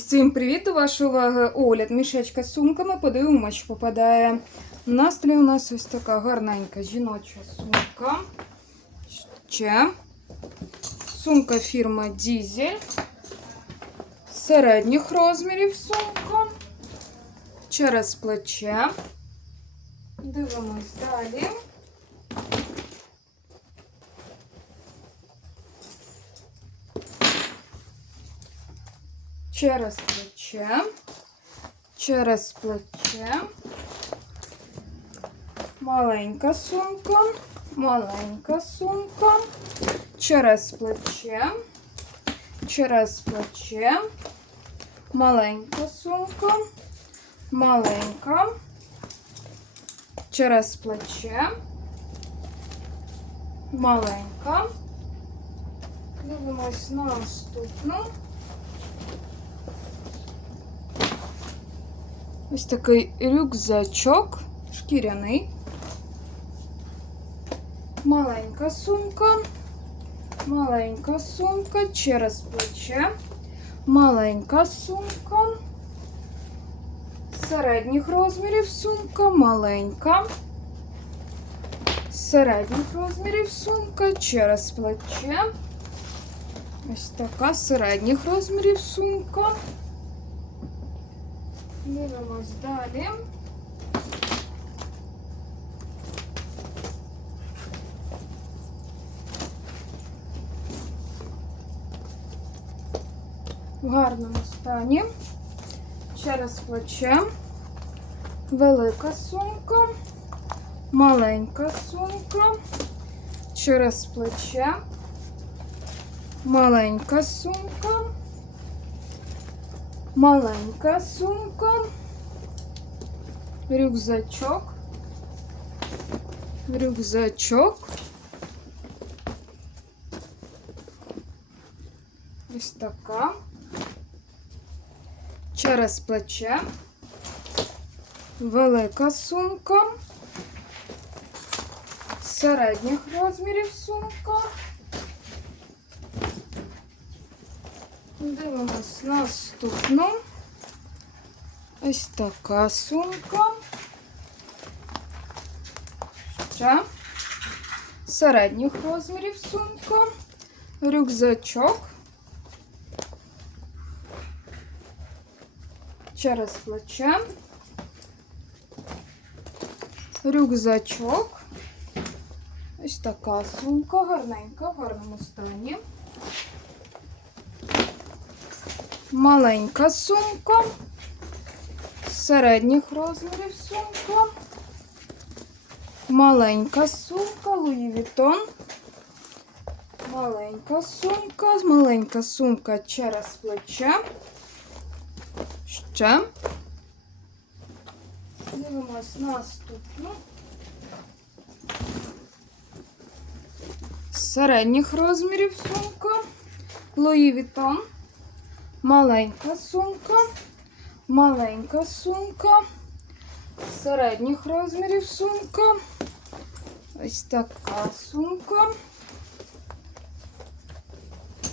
Усім привіт! До вашої уваги огляд мішечка з сумками. Подивимося, що попадає. На столі у нас ось така гарненька жіноча сумка. Ще сумка фірма Дізель. Середніх розмірів сумка. Через плече. Дивимось далі. Через плече. Через плече. Маленька сумка. Маленька сумка. Через плече. Через плече. Маленька сумка. Маленька. Через плече. Маленька. Дивимось на наступну. Ось такий рюкзачок шкіряний. Маленька сумка. Маленька сумка через плече. Маленька сумка. Середніх розмірів сумка, маленька. Середніх розмірів сумка через плече. Ось така середніх розмірів сумка. Дивимось далі. В гарному стані. Через плече. Велика сумка. Маленька сумка. Через плече. Маленька сумка. Маленька сумка, рюкзачок, рюкзачок. Ось така. Через плече. Велика сумка. Середніх розмірів сумка. Дивимось наступну. Ось така сумка. Ще середніх розмірів сумка. Рюкзачок. Через плече. Рюкзачок. Ось така сумка, гарненька, в гарному стані. Маленька сумка. Середніх розмірів сумка. Маленька сумка, Луї Вітон. Маленька сумка, маленька сумка через плече. Ще. Дивимось наступну. Середніх розмірів сумка. Луї Вітон. Маленька сумка, маленька сумка, середніх розмірів сумка. Ось така сумка.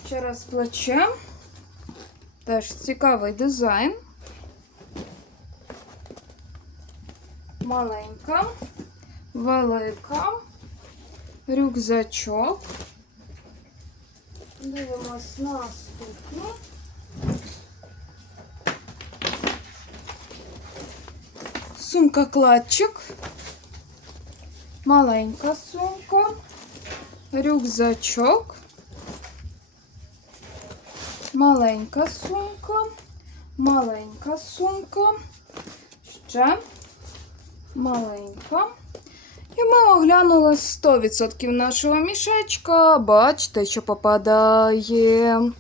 Через плече. Теж цікавий дизайн. Маленька, велика, рюкзачок. Дивимось наступну. Сумка кладчик. Маленька сумка. Рюкзачок. Маленька сумка. Маленька сумка. Ще маленька. І ми оглянули 100% нашого мішечка. Бачите, що попадає.